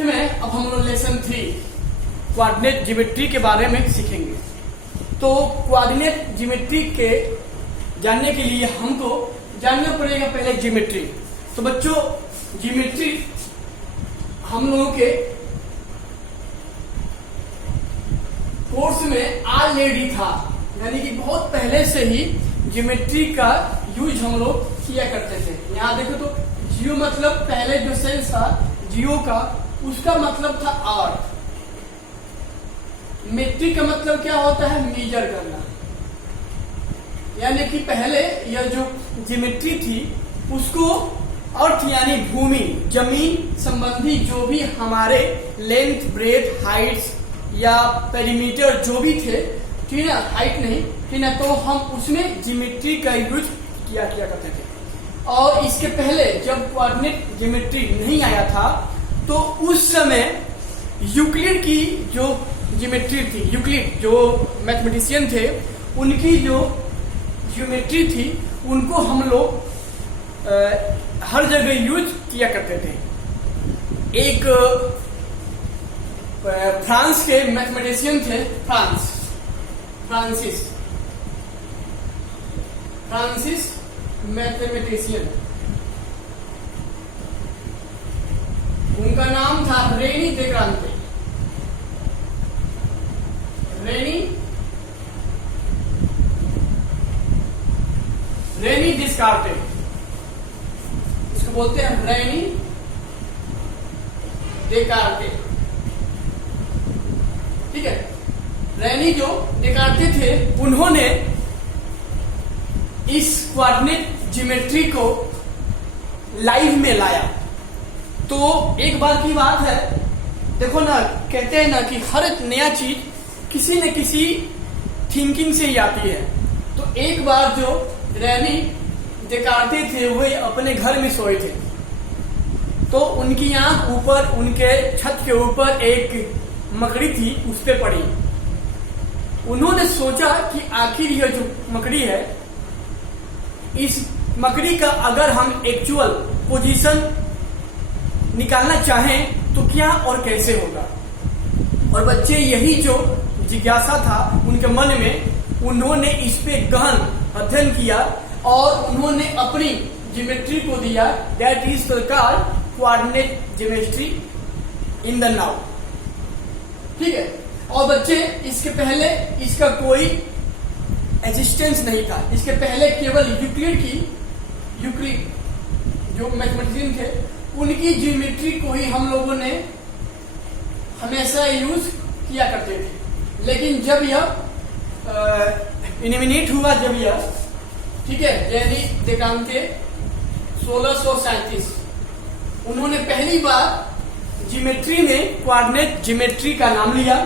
में अब हम लोग लेसन 3 कोऑर्डिनेट ज्योमेट्री के बारे में सीखेंगे। तो कोऑर्डिनेट ज्योमेट्री के जानने के लिए हमको जानना पड़ेगा पहले ज्योमेट्री। तो बच्चों ज्योमेट्री हम लोगों के कोर्स में ऑलरेडी था, यानी कि बहुत पहले से ही ज्योमेट्री का यूज हम लोग किया करते थे। यहाँ देखो तो जियो मतलब पहले जो सेंस था जियो का, उसका मतलब था अर्थ। मेट्रिक का मतलब क्या होता है? मेजर करना। यानी कि पहले यह जो ज्योमेट्री थी उसको अर्थ यानी भूमि जमीन संबंधी जो भी हमारे लेंथ ब्रेथ हाइट्स या पेरीमीटर जो भी थे, ठीक है ना, हाइट नहीं, ठीक ना, तो हम उसमें ज्योमेट्री का यूज किया करते थे। और इसके पहले जब कोऑर्डिनेट ज्योमेट्री नहीं आया था तो उस समय यूक्लिड की जो ज्योमेट्री थी, यूक्लिड जो मैथमेटिशियन थे, उनकी जो ज्योमेट्री थी उनको हम लोग हर जगह यूज किया करते एक फ्रांस के मैथमेटिशियन थे, फ्रांसिस मैथमेटिशियन, उनका नाम था रेनी डेकार्ते। रेनी डिस्कार्ते, इसको बोलते हैं रेनी डेकार्ते। ठीक है, रेनी जो डेकार्ते थे उन्होंने इस कोऑर्डिनेट ज्योमेट्री को लाइव में लाया। तो एक बार की बात है, देखो ना, कहते हैं ना कि हर एक नया चीज किसी न किसी थिंकिंग से ही आती है। तो एक बार जो रेनी डेकार्ते थे वे अपने घर में सोए थे, तो उनकी आंख ऊपर उनके छत के ऊपर एक मकड़ी थी, उस पे पड़ी। उन्होंने सोचा कि आखिर यह जो मकड़ी है, इस मकड़ी का अगर हम एक्चुअल पोजीशन निकालना चाहें तो क्या और कैसे होगा। और बच्चे यही जो जिज्ञासा था उनके मन में, उन्होंने इस पे गहन अध्ययन किया और उन्होंने अपनी ज्योमेट्री को दिया, that is called coordinate geometry in the now. ठीक है, और बच्चे इसके पहले इसका कोई एग्जिस्टेंस नहीं था। इसके पहले केवल यूक्लिड जो मैथमेटिशियन थे उनकी ज्योमेट्री को ही हम लोगों ने हमेशा यूज किया करते थे। लेकिन जब यह इनिमिनेट हुआ, जब यह, ठीक है, रेनी डेकार्ते 1637, उन्होंने पहली बार ज्योमेट्री में कोऑर्डिनेट ज्योमेट्री का नाम लिया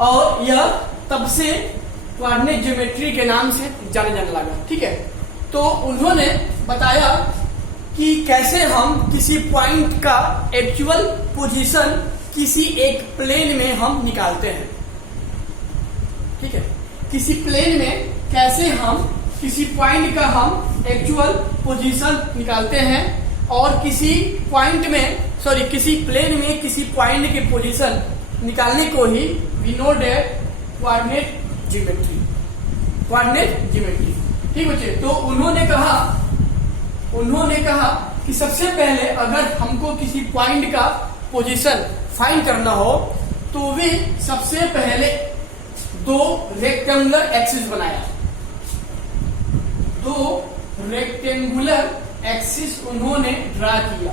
और यह तब से कोऑर्डिनेट ज्योमेट्री के नाम से जाने लगा। ठीक है, तो उन्होंने बताया कि कैसे हम किसी पॉइंट का एक्चुअल पोजीशन किसी एक प्लेन में हम निकालते हैं। ठीक है, किसी प्लेन में कैसे हम किसी पॉइंट का हम एक्चुअल पोजीशन निकालते हैं और किसी प्लेन में किसी पॉइंट के पोजीशन निकालने को ही we know that coordinate geometry. ठीक बच्चे, तो उन्होंने कहा कि सबसे पहले अगर हमको किसी पॉइंट का पोजीशन फाइंड करना हो तो वे सबसे पहले 2 रेक्टेंगुलर एक्सिस बनाया। 2 रेक्टेंगुलर एक्सिस उन्होंने ड्रा किया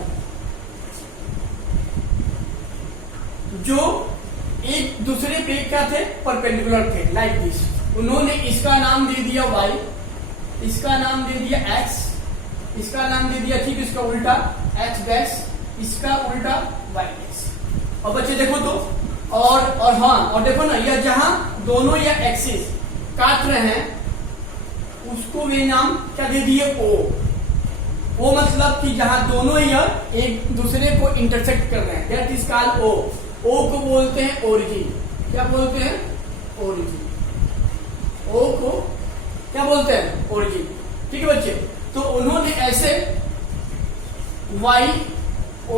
जो एक दूसरे पे क्या थे? परपेंडिकुलर थे, लाइक दिस। उन्होंने इसका नाम दे दिया y, इसका नाम दे दिया x, इसका नाम दे दिया, ठीक, इसका उल्टा x डैश, इसका उल्टा y डैश। और बच्चे देखो तो और देखो ना, यह जहां दोनों या एक्सिस काट रहे हैं उसको वे नाम क्या दे दिए? O मतलब कि जहां दोनों यह एक दूसरे को इंटरसेक्ट कर रहे हैं, that is called O। O को बोलते हैं ओरिजिन। क्या बोलते हैं? ओरिजिन। O को क्या बोलते हैं? ओरिजिन। ठीक है बच्चे, तो उन्होंने ऐसे y O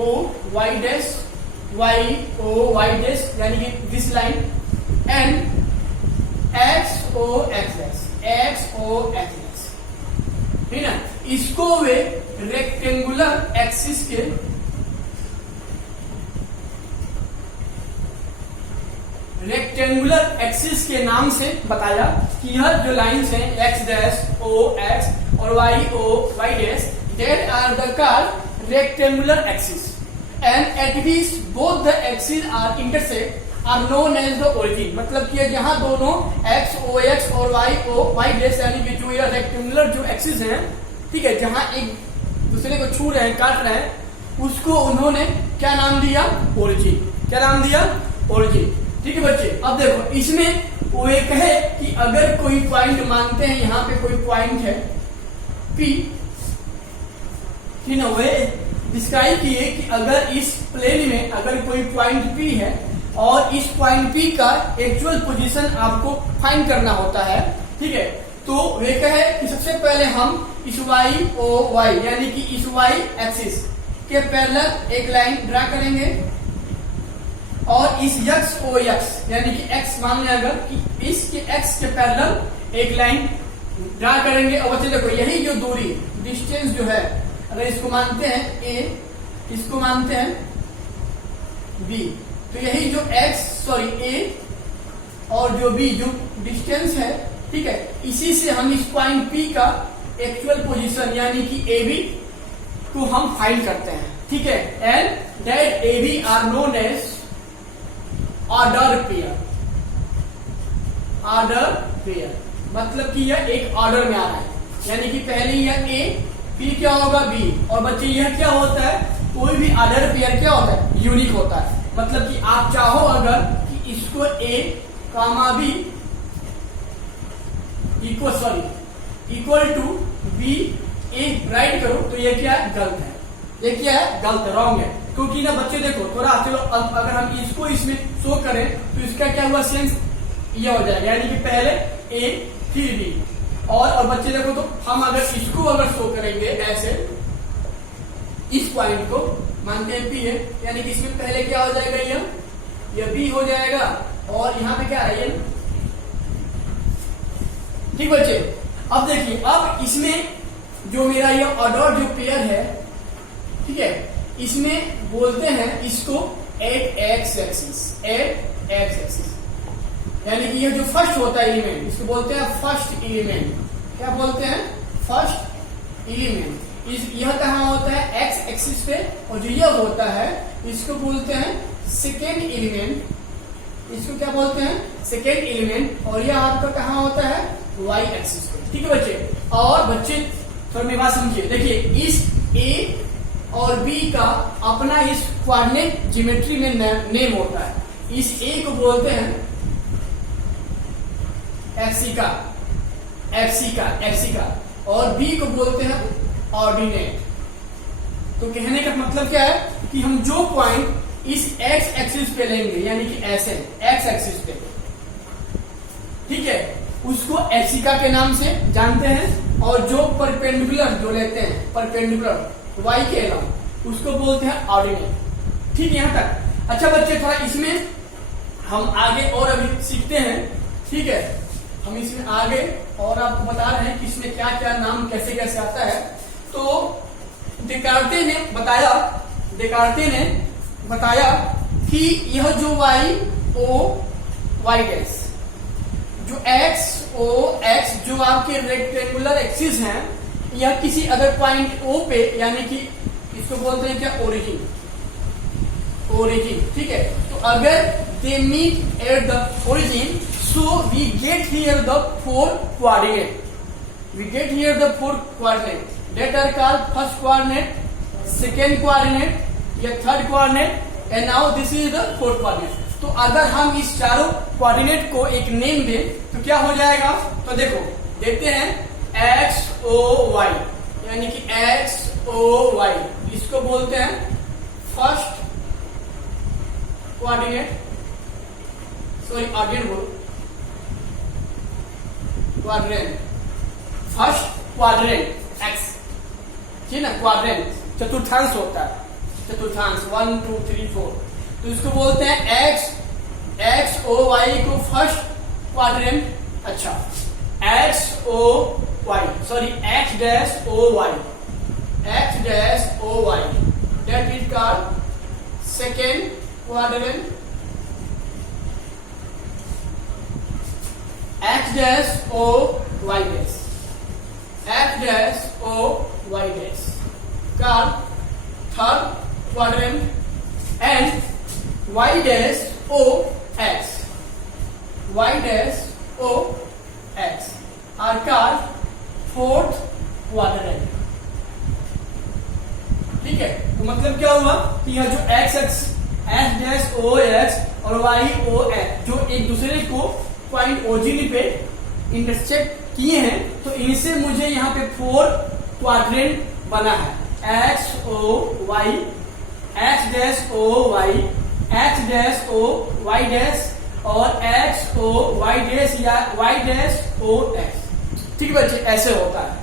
y dash Y O Y dash यानी कि this line, and X O X dash, X O X dash, ठीक है ना। इसको वे रेक्टेंगुलर एक्सिस के नाम से बताया कि यह जो लाइन्स हैं एक्स डैश ओ एक्स और Y O Y dash, that are the called rectangular axis, and at which both the axis are intersect are known as the origin. मतलब कि जहां दोनों एक्स ओ एक्स और Y O Y dash यानी कि जो यह रेक्टेंगुलर जो एक्सिस है, ठीक है, जहां एक दूसरे को छू रहे हैं, काट रहे हैं, उसको उन्होंने क्या नाम दिया? ओरिजिन। क्या नाम दिया? ओरिजिन। ठीक है बच्चे, अब देखो इसमें वो एक है कि अगर कोई पॉइंट मानते हैं, यहाँ पे कोई पॉइंट है P, ठीक है, वे डिस्क्राइब किए कि अगर इस प्लेन में अगर कोई पॉइंट P है और इस पॉइंट P का एक्चुअल पोजीशन आपको फाइंड करना होता है, ठीक है, तो वे कहे कि सबसे पहले हम इस वाई ओ वाई यानी कि इस वाई एक्सिस के पैरेलल एक लाइन ड्रा करेंगे और इस यक्स ओ यक्स यानी कि एक्स मान लें अगर कि इसके एक्स के पैरेलल एक लाइन ड्रा करेंगे। और बच्चे देखो यही जो दूरी डिस्टेंस जो है, अगर इसको मानते हैं ए, इसको मानते हैं बी, तो यही जो ए और जो बी जो डिस्टेंस है, ठीक है, इसी से हम इस पॉइंट पी का एक्चुअल पोजीशन यानी कि ए बी को हम फाइंड करते हैं, ठीक है, and that A B are known as order pair. Order pair मतलब कि यह एक ऑर्डर में आ रहा है, यानी कि पहले यह ए, फिर क्या होगा बी, और बच्चे यह क्या होता है, कोई भी ऑर्डर पेयर क्या होता है? यूनिक होता है। मतलब कि आप चाहो अगर कि इसको A comma B equal to B A write करो, तो ये क्या है? गलत है। ये क्या है? गलत, रॉन्ग है। क्योंकि ना बच्चे देखो थोड़ा, चलो अगर हम इसको इसमें शो करें तो इसका क्या हुआ? सेंस ये हो जाएगा, यानी कि पहले ए फिर बी, और बच्चे देखो तो हम अगर इसको अगर शो करेंगे ऐसे, इस पॉइंट को मानते हैं पी है, यानी कि इसमें पहले क्या हो जाएगा? यह बी हो जाएगा, और यहाँ पे क्या है? ये ठीक बच्चे। अब देखिए, अब इसमें जो मेरा ये ऑर्डर जो पेयर है, ठीक है, इसमें बोलते हैं इसको एट एक्स एक्सिस, यानी कि ये जो फर्स्ट होता है एलिमेंट, इसको बोलते हैं फर्स्ट एलिमेंट। क्या बोलते हैं? First element. यह कहाँ होता है? एक्स एक्सिस पे, और जो यह होता है इसको बोलते हैं सेकेंड एलिमेंट। इसको क्या बोलते हैं? Second element. और यह आपका कहाँ होता है? वाई एक्सिस पे। ठीक है बच्चे। और बच्चे थोड़ा मेरी बात समझिए, देखिए इस ए और बी का अपना इस कोऑर्डिनेट ज्योमेट्री में नेम होता है। इस ए को बोलते हैं एक्सिका, और बी को बोलते हैं ऑर्डिनेट। तो कहने का मतलब क्या है कि हम जो पॉइंट इस एक्स एक्सिस पे लेंगे, यानी कि ऐसे एक्स एक्सिस पे, ठीक है, उसको एक्सिका के नाम से जानते हैं, और जो परपेंडिकुलर जो लेते हैं, परपेंडिकुलर वाई के अलावा, उसको बोलते हैं ऑर्डिनेट। ठीक है, यहां तक अच्छा बच्चे। थोड़ा इसमें हम आगे और अभी सीखते हैं, ठीक है, हम इसमें आगे और आपको बता रहे हैं कि इसमें क्या क्या नाम कैसे कैसे आता है। तो डेकार्टे ने बताया कि यह जो वाई ओ वाई डैश, जो एक्स ओ एक्स जो आपके रेक्टेंगुलर एक्सिस हैं, यह किसी अगर पॉइंट ओ पे, यानी कि इसको बोलते हैं क्या? ओरिजिन। ठीक है, तो अगर they meet at the origin, so we get here the four coordinate. That are called first coordinate, second coordinate, या third coordinate, and now this is the fourth coordinate. तो अगर हम इस चारों कोऑर्डिनेट को एक नेम दें तो क्या हो जाएगा? तो देखो देखते हैं एक्स ओ वाई, यानी कि एक्स ओ वाई, इसको बोलते हैं first coordinate, first quadrant x, ठीक है ना, क्वाड्रेंट चतुर्थांश होता है, चतुर्थांश 1 2 3 4, तो तो इसको बोलते हैं एक्स ओ वाई को फर्स्ट क्वाड्रेंट, अच्छा X O Y sorry X dash O Y that is called second quadrant, x dash o y dash called third quadrant and y dash o x are called fourth quadrant। ठीक है, तो मतलब क्या हुआ कि यह जो x डैश o x और y o x जो एक दूसरे को पॉइंट ओरिजिन पे इंटरसेक्ट किए हैं, तो इनसे मुझे यहाँ पे फोर क्वाड्रेंट बना है X O Y X dash O Y X dash O Y dash और एक्स ओ वाई डैश या वाई डैश ओ एक्स। ठीक है बच्चे, ऐसे होता है।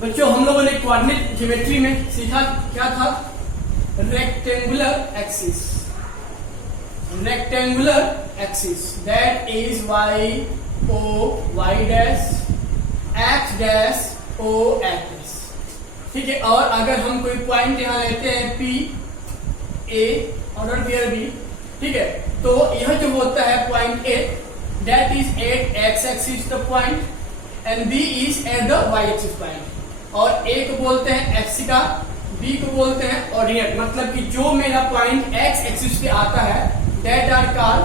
बच्चों हम लोगों ने कोऑर्डिनेट ज्योमेट्री में सीखा क्या था, rectangular axis that is y o y dash x dash o x। ठीक है, और अगर हम कोई पॉइंट यहां लेते हैं P A order pair B, ठीक है, तो यह जो होता है point A that is at x axis the point and B is at the y axis point, और A को बोलते हैं एक्सिका, बी को बोलते हैं ऑर्डिनेट, मतलब कि जो मेरा पॉइंट एक्स एक्सिस पे आता है दैट आर कॉल्ड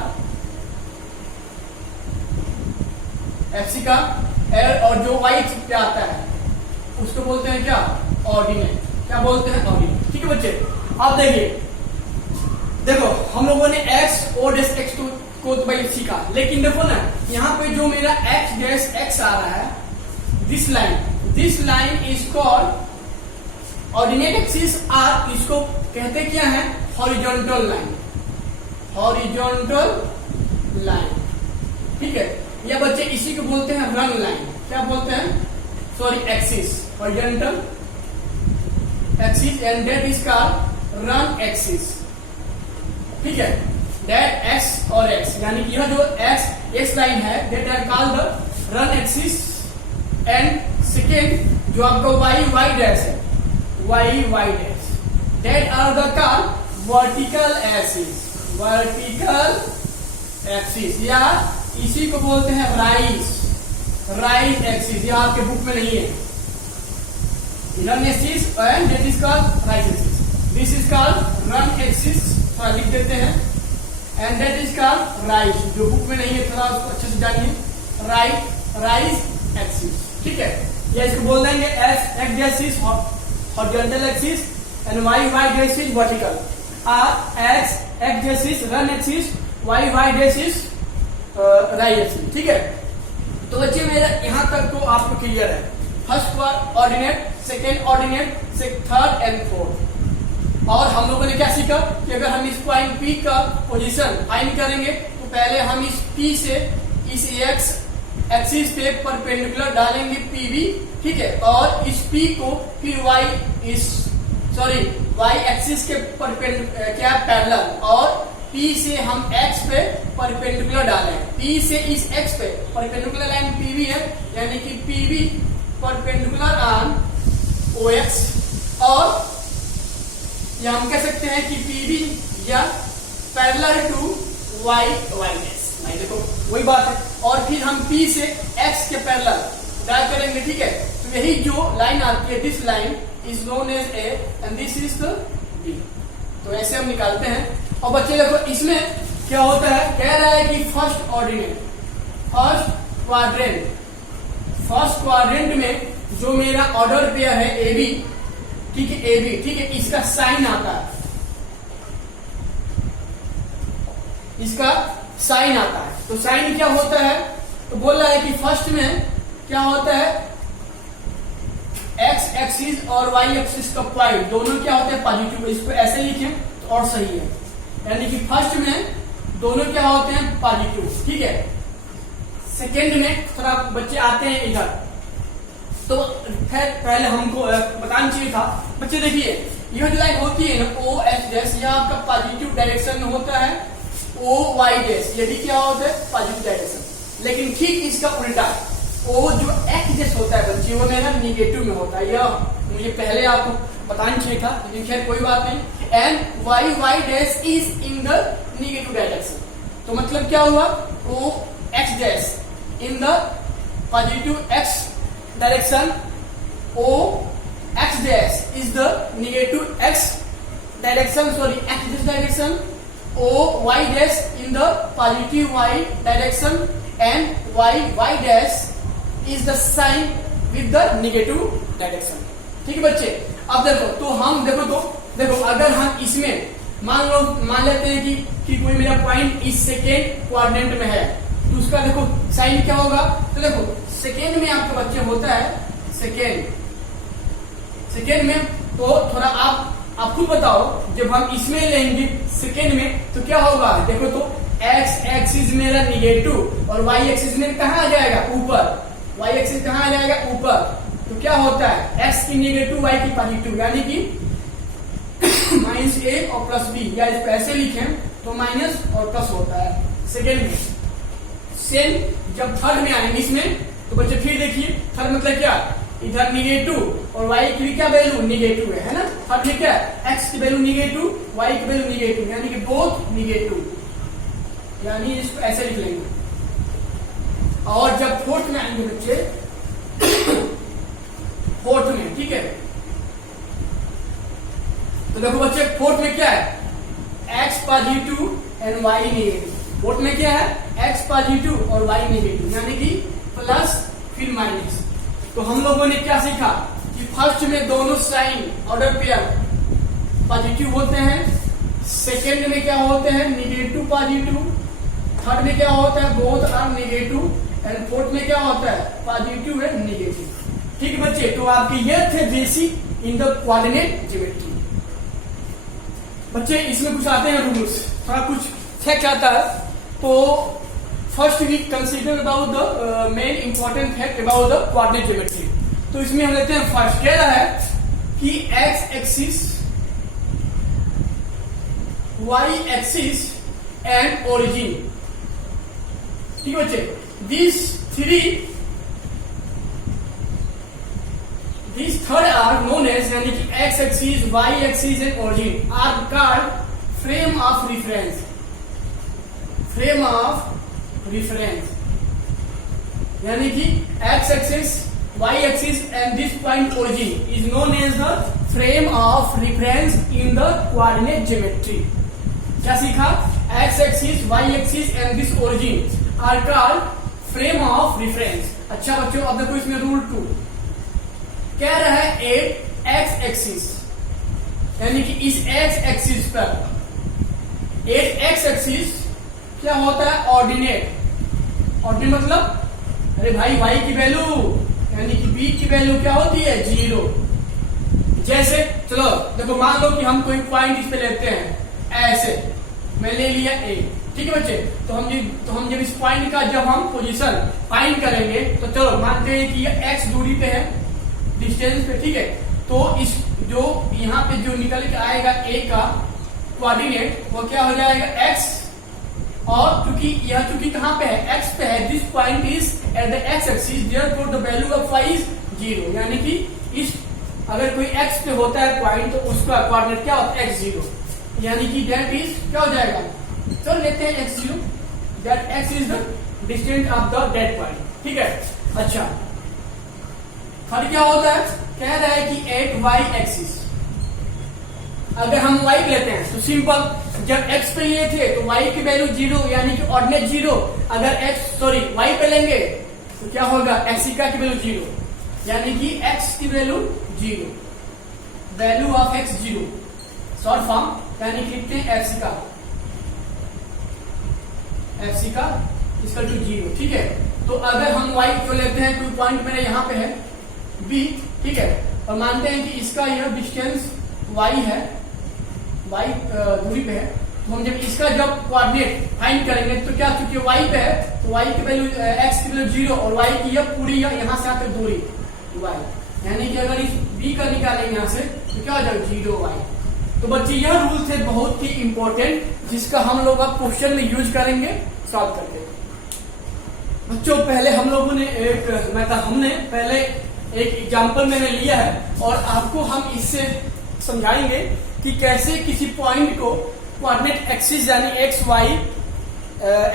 एक्सिका, और जो वाई एक्सिस पे आता है उसको बोलते हैं क्या, ऑर्डिनेट। क्या बोलते हैं, ऑर्डिनेट। ठीक है बच्चे, अब देखो हम लोगों ने एक्स ओ डैश एक्स को तो भाई सीखा, लेकिन देखो ना यहाँ पे जो मेरा एक्स डैश एक्स आ रहा है, this line is called ordinate axis are, इसको कहते क्या है, हॉरिजॉन्टल लाइन। ठीक है, या बच्चे इसी को बोलते हैं रन लाइन। क्या बोलते हैं, sorry axis, horizontal axis and that is called run axis. ठीक है, दैट एक्स और एक्स यानी कि यह जो एक्स लाइन है that are called the run axis, and second जो आपका वाई डैश है y dash that are the called vertical axis या इसी को बोलते हैं राइज एक्सिस। ये आपके बुक में नहीं है, run axis and that is called rise axis, this is called run axis, थोड़ा लिख देते हैं, and that is called rise, जो बुक में नहीं है थोड़ा उसको अच्छे से जानिए, राइज एक्सिस। ठीक है, या इसको बोल देंगे x axis horizontal axis and y dash is vertical, x dash is run axis, y dash is right axis। ठीक है, तो बच्चे मेरा यहाँ तक तो आपको क्लियर है, first ordinate, second ordinate, third and fourth. और हम लोगों ने क्या सीखा कि अगर हम इस पॉइंट P का पोजीशन फाइंड करेंगे तो पहले हम इस P से इस x एक्सिस पे परपेंडिकुलर डालेंगे PB, ठीक है, और इस P को फिर y एक्सिस के क्या पैरेलल, और P से हम x पे परपेंडिकुलर डालें, P से इस x पे परपेंडिकुलर लाइन PB है यानी कि PB परपेंडिकुलर ऑन OX, और या हम कह सकते हैं कि PB या पैरेलल टू y डैश। देखो वही बात है, और फिर हम P से x के पैरेलल ड्रा करेंगे। ठीक है, तो यही जो लाइन आती है, this line is known as A and this is the B। तो ऐसे हम निकालते हैं। और बच्चे देखो इसमें क्या होता है, कह रहा है कि फर्स्ट ऑर्डिनेट, फर्स्ट क्वाड्रेंट में जो मेरा ऑर्डर पेयर है AB, ठीक है, AB, ठीक है, इसका साइन आता है, इसका साइन आता है। तो साइन क्या होता है, तो बोल रहा है कि फर्स्ट में क्या होता है, एक्स एक्सिस और वाई एक्सिस का पॉइंट दोनों क्या होते हैं, पॉजिटिव। इसको ऐसे लिखें तो और सही है, यानी कि फर्स्ट में दोनों क्या होते हैं, पॉजिटिव। ठीक है, सेकेंड में थोड़ा बच्चे आते हैं इधर, तो खैर पहले हमको बताना चाहिए था। बच्चे देखिए यह जो लाइन होती है ना ओ एच डैश, यह आपका पॉजिटिव डायरेक्शन में होता है। ओ वाई डैश ये भी क्या होता है पॉजिटिव डायरेक्शन। लेकिन ठीक इसका उल्टा ओ जो एक्स डैश होता है बच्चे वो मेरा निगेटिव में होता है। यह मुझे पहले आपको बताना चाहिए था, लेकिन खैर कोई बात नहीं। And Y Y dash is in the negative direction. तो मतलब क्या हुआ O X dash in the positive X direction, O x dash is the negative x direction, sorry x dash direction, O y dash in the positive y direction, and y dash is the sign with the negative direction। ठीक है बच्चे, अब देखो तो हम देखो अगर हम इसमें मान लेते हैं कि कोई मेरा पॉइंट इस सेकेंड क्वाड्रेंट में है, तो उसका देखो साइन क्या होगा। तो देखो सेकेंड में आपके बच्चे होता है सेकेंड में, तो थोड़ा आप खुद बताओ जब हम इसमें लेंगे सेकेंड में तो क्या होगा। देखो तो एक्स एक्सिस मेरा निगेटिव और वाई एक्सिस में कहाँ आ जाएगा ऊपर, वाई एक्सिस कहाँ आ जाएगा ऊपर। तो क्या होता है एक्स की निगेटिव वाई की पॉजिटिव, यानी कि माइनस ए और प्लस बी, या इसको ऐसे लिखें तो माइनस और प्लस होता है सेकेंड में। सेम जब थर्ड में आएंगे इसमें तो बच्चे फिर देखिए थर्ड मतलब क्या, इधर निगेटिव और y की भी क्या वैल्यू निगेटिव है ना। थर्ड में क्या x की वैल्यू निगेटिव y की वैल्यू निगेटिव, यानी कि बोथ निगेटिव, यानी इसको ऐसे लिख लेंगे। और जब फोर्थ में आएंगे बच्चे फोर्थ में, ठीक है, तो देखो बच्चे फोर्थ में क्या है x positive and y negative. Fourth में क्या है x पॉजिटिव और y निगेटिव, यानी कि प्लस फिर माइनस। तो हम लोगों ने क्या सीखा कि फर्स्ट में दोनों साइन ऑर्डर पेयर पॉजिटिव होते हैं, सेकेंड में क्या होते हैं निगेटिव पॉजिटिव, थर्ड में क्या होता है both are negative, and fourth में क्या होता है पॉजिटिव एंड निगेटिव। ठीक है बच्चे, तो आपके ये थे basic in the coordinate geometry. बच्चे इसमें कुछ आते हैं रूल्स, थोड़ा कुछ फैक्ट आता है। तो first we consider about the main important fact about the coordinate geometry. तो इसमें हम लेते हैं फर्स्ट, कह रहा है कि X axis, Y axis and origin, ठीक है बच्चे, these third are known as, यानी कि x axis, y axis and origin are called frame of reference, यानी कि x axis, y axis and this point origin is known as the frame of reference in the coordinate geometry। क्या सीखा, x axis, y axis and this origin are called frame of reference। अच्छा बच्चों, अब देखो इसमें rule 2 कह रहा है x एक्सिस, यानी कि इस x एक्सिस पर x एक्सिस क्या होता है ऑर्डिनेट मतलब अरे भाई y की वैल्यू यानी कि b की वैल्यू क्या होती है 0। जैसे चलो देखो मान लो कि हम कोई पॉइंट इस पे लेते हैं, ऐसे मैं ले लिया a, ठीक है बच्चे। तो हम जब इस पॉइंट का जब हम पोजीशन फाइंड करेंगे तो चलो मानते हैं कि ये x दूरी पे है, डिस्टेंस पे, ठीक है। तो इस जो यहाँ पे जो निकल के आएगा a का कोऑर्डिनेट वो क्या हो जाएगा x, और चूंकि कहाँ पे है x पे है, this point is at the x axis, therefore the value of y is 0, यानी कि इस अगर कोई x पे होता है पॉइंट तो उसका कोऑर्डिनेट क्या होता है x0, यानी कि दैट इज क्या हो जाएगा, चलो लेते हैं x0, that x is the distance of the date point, ठीक है। अच्छा फिर क्या होता है, कह रहा है कि एट y एक्सिस, अगर हम y पे लेते हैं तो सिंपल, जब x पे लिए थे तो y की वैल्यू 0, यानी कि ऑर्डिनेट 0। अगर y पे लेंगे तो क्या होगा एक्सिका की वैल्यू 0, यानी कि x की value 0, value of x 0, short form, यानी कि लिखते हैं एफसिका इसका जो 0, ठीक है। तो अगर हम y को लेते हैं, कोई पॉइंट मेरे यहाँ पे है b, ठीक है, और मानते हैं कि इसका यह डिस्टेंस y है, y दूरी पे है, तो हम जब इसका जब कोऑर्डिनेट फाइंड करेंगे तो क्या, चूंकि y पे है तो y की वैल्यू x की वैल्यू 0 और y की यह पूरी यहाँ से आकर दूरी, वाई, यानी कि अगर इस बी का निकालेंगे यहाँ से तो क्या हो जाएगा 0 वाई। तो बच्चे यह रूल थे बहुत ही इंपॉर्टेंट, जिसका हम लोग अब क्वेश्चन में यूज करेंगे सॉल्व करके। बच्चों पहले हम लोगों ने हमने पहले एक एग्जाम्पल मैंने लिया है और आपको हम इससे समझाएंगे कि कैसे किसी पॉइंट को कोऑर्डिनेट एक्सिस यानी एक्स वाई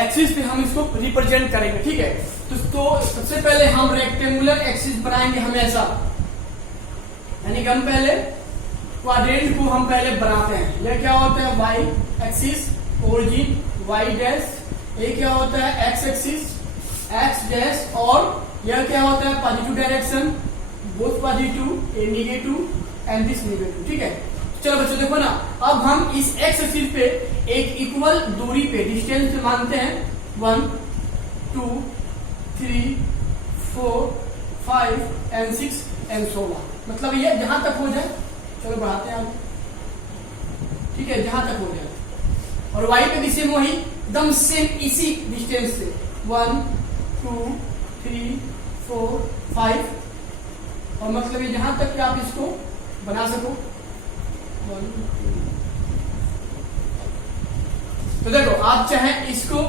एक्सिस पे हम इसको रिप्रेजेंट करेंगे। ठीक है, तो सबसे पहले हम रेक्टेंगुलर एक्सिस बनाएंगे हमेशा, यानी कि हम पहले क्वाड्रेंट को हम पहले बनाते हैं। यह क्या होता है Y axis origin Y dash, ये क्या होता है एक्स एक्सिस एक्स डैश, और यह क्या होता है positive direction, both positive A negative and this negative. ठीक है, चलो बच्चों देखो ना, अब हम इस एक्स एक्सिस पे एक इक्वल दूरी पे डिस्टेंस पे मानते हैं 1 2 3 4 5 एंड 6 एंड 16, मतलब ये जहां तक हो जाए, चलो बढ़ाते हैं आगे। ठीक है, जहां तक हो जाए, और वाई पे भी सेम वही एकदम सेम इसी डिस्टेंस से 1 2 3 4 5, और मतलब ये जहां तक कि आप इसको बना सको 1 2। तो देखो आप चाहे इसको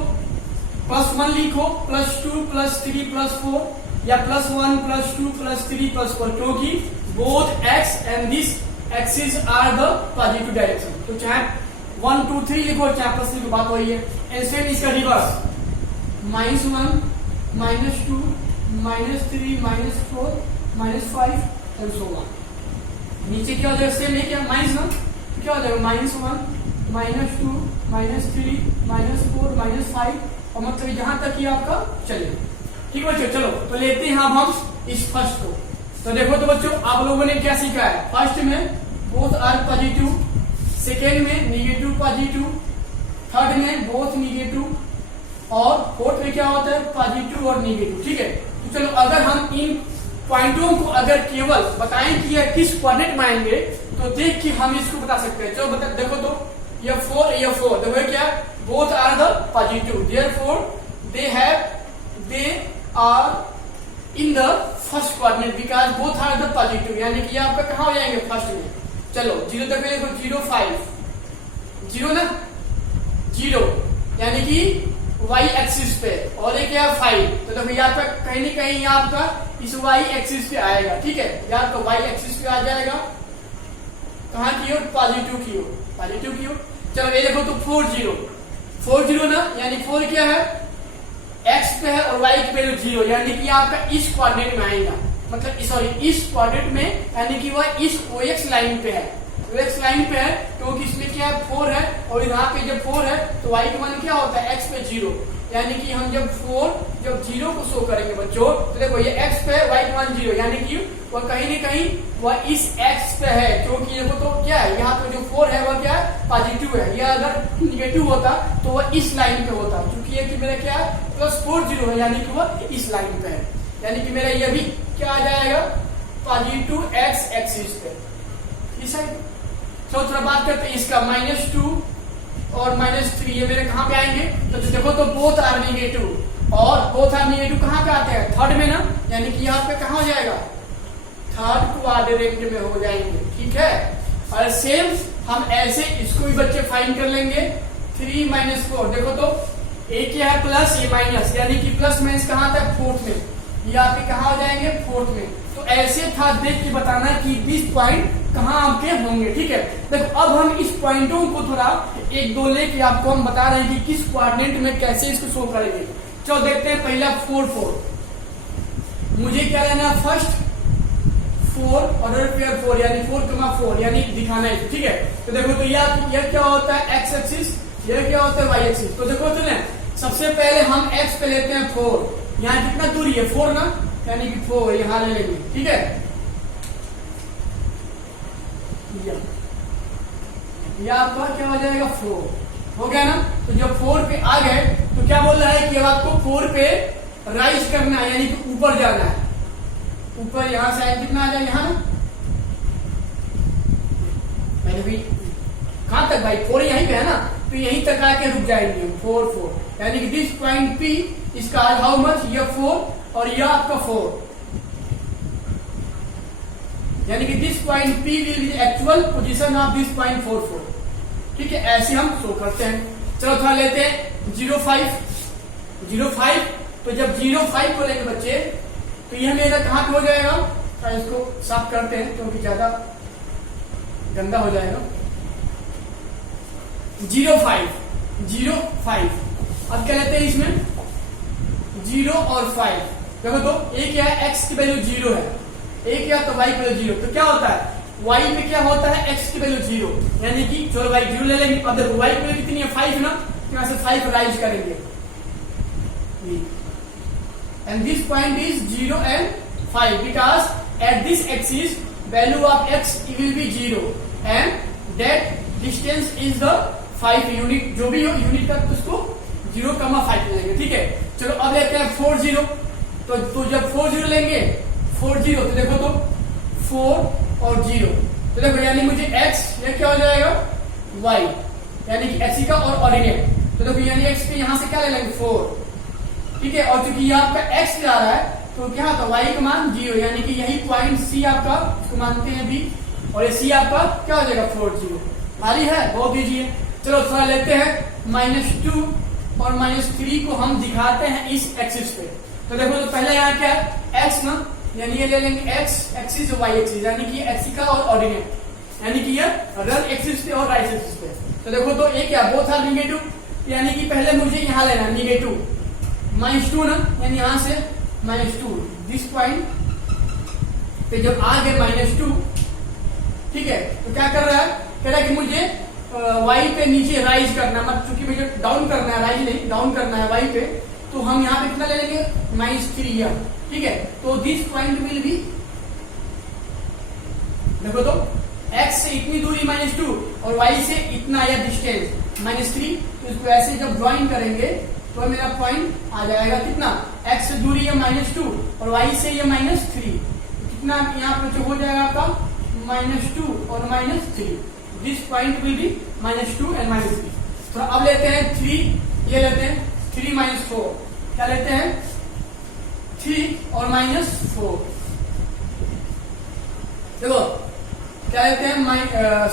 +1 लिखो +2 +3 +4 या +1 +2 +3 +4, क्योंकि both X and this axis are the positive direction. तो चाहे 1 2 3 लिखो चाहे +3 की बात वही है। एंड सेम इसका रिवर्स -1 -2 -3 -4 -5 एंड सो ऑन। नीचे क्या हो जाएगा सेम है क्या -1, क्या हो जाएगा -1 -2 -3 -4 -5, और मतलब जहां तक ये आपका चले। ठीक बच्चों, चलो तो लेते हैं हम इस फर्स्ट को। तो देखो तो बच्चों आप लोगों ने क्या सीखा है, फर्स्ट में बोथ आर पॉजिटिव, सेकेंड में निगेटिव पॉजिटिव, थर्ड में बोथ निगेटिव, और फोर्थ में क्या होता है पॉजिटिव और निगेटिव। ठीक है, तो चलो अगर हम इन पॉइंटों को अगर केवल बताएं कि यह किस कोऑर्डिनेट में आएंगे, तो देख के हम इसको बता सकते हैं। चलो बता, देखो तो ये 4 देखो क्या both are the positive, therefore they are in the first coordinate because both are the positive, यानी कि ये आपका कहां हो जाएंगे फर्स्ट में। चलो 0 तक देखो 0 5 0 ना 0, यानी कि वाई एक्सिस पे, और एक क्या 5, तो देखो यहाँ पे कहीं ना कहीं यहाँ आपका इस वाई एक्सिस पे आएगा। ठीक है, यहाँ तो वाई एक्सिस पे आ जाएगा, कहाँ की ओर पॉजिटिव की ओर। चलो ये देखो तो 4 0 ना, यानी 4 क्या है एक्स पे है और वाई पे 0, यानी कि आपका इस कोऑर्डिनेट में आएगा, मतलब सॉरी इस कोऑर्डिनेट में, यानी कि वह इस OX लाइन पे है, OX लाइन पे है, क्योंकि इसमें क्या है 4 है, और यहाँ पे जब 4 है तो y का मान क्या होता है x पे 0, यानी कि हम जब 0 को शो करेंगे बच्चों, तो देखो ये x पे है y का मान 0, यानी कि वह कहीं न कहीं वह इस x पे है, क्योंकि देखो तो क्या है यहाँ पे जो 4 है वह क्या है पॉजिटिव है, या अगर निगेटिव होता तो वह इस लाइन पे होता, क्योंकि ये कि मेरा क्या है +4 0 है, यानी कि वह इस लाइन पे है, यानी कि मेरा ये भी क्या आ जाएगा पॉजिटिव x एक्सिस पे इस साइड। तो थोड़ा बात करते हैं इसका -2 और -3, ये मेरे कहां पे आएंगे, तो देखो तो बोथ आर निगेटिव, और बोथ आर निगेटिव कहां पे आते हैं थर्ड में ना, यानी कि यहाँ पे कहां हो जाएगा थर्ड क्वाड्रेंट में हो जाएंगे। ठीक है, और सेम हम ऐसे इसको भी बच्चे फाइंड कर लेंगे 3 -4, देखो तो ए क्या है प्लस ए माइनस, यानी कि प्लस माइनस कहां आता है फोर्थ में, ये आपके कहां हो जाएंगे फोर्थ में। तो ऐसे था देख के बताना कि दिस पॉइंट कहां आपके होंगे। ठीक है, देखो अब हम इस पॉइंटों को थोड़ा 1-2 लेके आपको हम बता रहे हैं कि किस कोऑर्डिनेट में कैसे इसको शो करेंगे। चलो देखते हैं पहला 4 4, मुझे क्या लेना है फर्स्ट 4 और पेयर 4, यानी 4,4, यानी दिखाना है। ठीक है, तो देखो तो यह क्या होता है एक्स एक्सिस, यह क्या होता है वाई एक्सिस। तो देखो तो सबसे पहले हम एक्स पे लेते हैं 4, यहाँ कितना दूरी है 4 ना, यानी कि 4 यहाँ ले लेंगे। ठीक है, यह आपका क्या हो जाएगा 4 हो गया ना। तो जब 4 पे आ गए तो क्या बोल रहा है कि अब आपको 4 पे राइज करना है, यानी कि ऊपर जाना है, ऊपर यहां से कितना आ जाए यहाँ ना, मैंने भी कहां तक भाई 4 यहीं पे है ना, तो यहीं तक आके रुक जाएंगे 4 4, यानी कि दिस पॉइंट P इसका हाउ मच, ये 4 और यह आपका 4, यानी कि this point P will be actual position of this point 44। ठीक है, ऐसे हम शो करते हैं। चलो थोड़ा लेते हैं 0.5 तो जब 0.5 को लेंगे बच्चे तो यह मेरा कहां पे हो जाएगा, तो इसको साफ करते हैं क्योंकि ज्यादा गंदा हो जाएगा। 0.5 अब क्या लेते हैं इसमें 0 और 5। देखो तो एक क्या है, x की वैल्यू 0 है, एक क्या तो y की वैल्यू 0। तो क्या होता है y पे क्या होता है x की वैल्यू 0, यानी कि चलो y 0 ले लेंगे। अब देखो y की वैल्यू कितनी है 5 ना, तो यहां से 5 राइज करेंगे and this point is 0 and 5 because at this axis value of x will be 0 and that distance is the 5 unit, जो भी हो यूनिट का तो उसको 0,5 लेंगे। ठीक है, चलो अब लेते हैं 40। तो जब 40 लेंगे 40 तो देखो तो 4 और 0 तो देखो यानी मुझे x ये क्या हो जाएगा y, यानी कि x का और ऑर्डिनेट। तो देखो यानी x पे यहां से क्या ले लेंगे 4। ठीक है, और चूंकि ये आपका x जा रहा है तो क्या होता है y का मान 0, यानी कि यही पॉइंट C आपका इसको मानते हैं B, और ये C आपका क्या हो जाएगा 40। भारी है, बहुत इजी है। चलो थोड़ा लेते हैं -2 और -3 को हम दिखाते हैं इस एक्सिस पे। तो देखो तो पहले यहाँ क्या है x ना, यानी ये ले लेंगे x एक्सिस y एक्सिस, यानी कि x का और ऑर्डिनेट, यानी कि ये रन एक्सिस पे और राइट एक्सिस पे। तो देखो तो एक क्या बोथ आर नेगेटिव, यानी कि पहले मुझे यहाँ लेना नेगेटिव -2 ना, यानी यहां से -2 दिस पॉइंट पे जब आ गए -2। ठीक है, तो क्या कर रहा है, कह रहा है कि मुझे y पे नीचे राइज करना, मतलब चूंकि मुझे डाउन करना है, राइज नहीं डाउन करना है y पे, तो हम यहाँ पे कितना ले लेंगे -3। ठीक है, तो दिस पॉइंट विल बी, देखो तो x से इतनी दूरी -2 और y से इतना या डिस्टेंस -3, तो इसको ऐसे जब ज्वाइन करेंगे तो मेरा पॉइंट आ जाएगा कितना, x से दूरी है -2 और y से ये -3, कितना यहाँ पे हो जाएगा आपका -2 और -3। This point will be -2 and -3। तो अब लेते हैं 3, ये लेते हैं 3 - 4, क्या लेते हैं 3 और -4। देखो क्या लेते हैं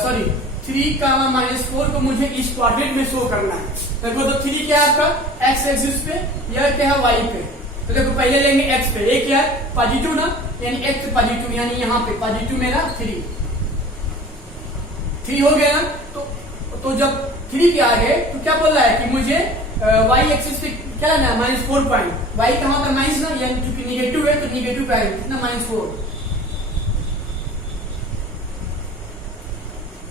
सॉरी 3 का -4 को मुझे इस क्वाड्रेंट में शो करना है। देखो तो 3 क्या है आपका x एक्सिस पे, यह क्या है y पे। तो देखो पहले लेंगे x पे, ये क्या है पॉजिटिव ना, यानी x पॉजिटिव, यानी यहाँ पे पॉजिटिव मेरा 3 हो गया ना। तो जब 3 के आगे तो क्या बोल रहा है कि मुझे y एक्सिस पे क्या लेना है -4 पॉइंट, y कहां पर माइनस ना, यानी क्योंकि निगेटिव है तो निगेटिव पे आएगा कितना -4,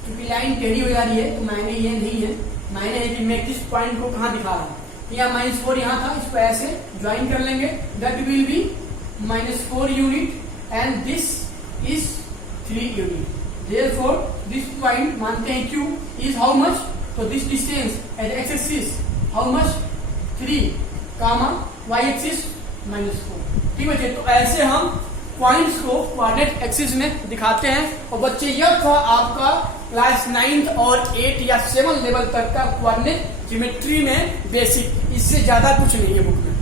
क्योंकि लाइन टेढ़ी हो जा रही है तो मायने ये नहीं है, मायने है कि मैं किस पॉइंट को कहां दिखा रहा हूं। यहाँ -4 यहाँ था, इसको ऐसे ज्वाइन कर लेंगे, that will be -4 unit and this is 3 unit. Therefore, this point मानते हैं Q is how much? तो this distance at x axis how much? 3, y axis -4। ठीक है, तो ऐसे हम पॉइंट्स को कोऑर्डिनेट एक्सिस में दिखाते हैं। और बच्चे यह था आपका क्लास 9th और 8 या 7 लेवल तक का कोऑर्डिनेट ज्योमेट्री में बेसिक, इससे ज्यादा कुछ नहीं है बुक में।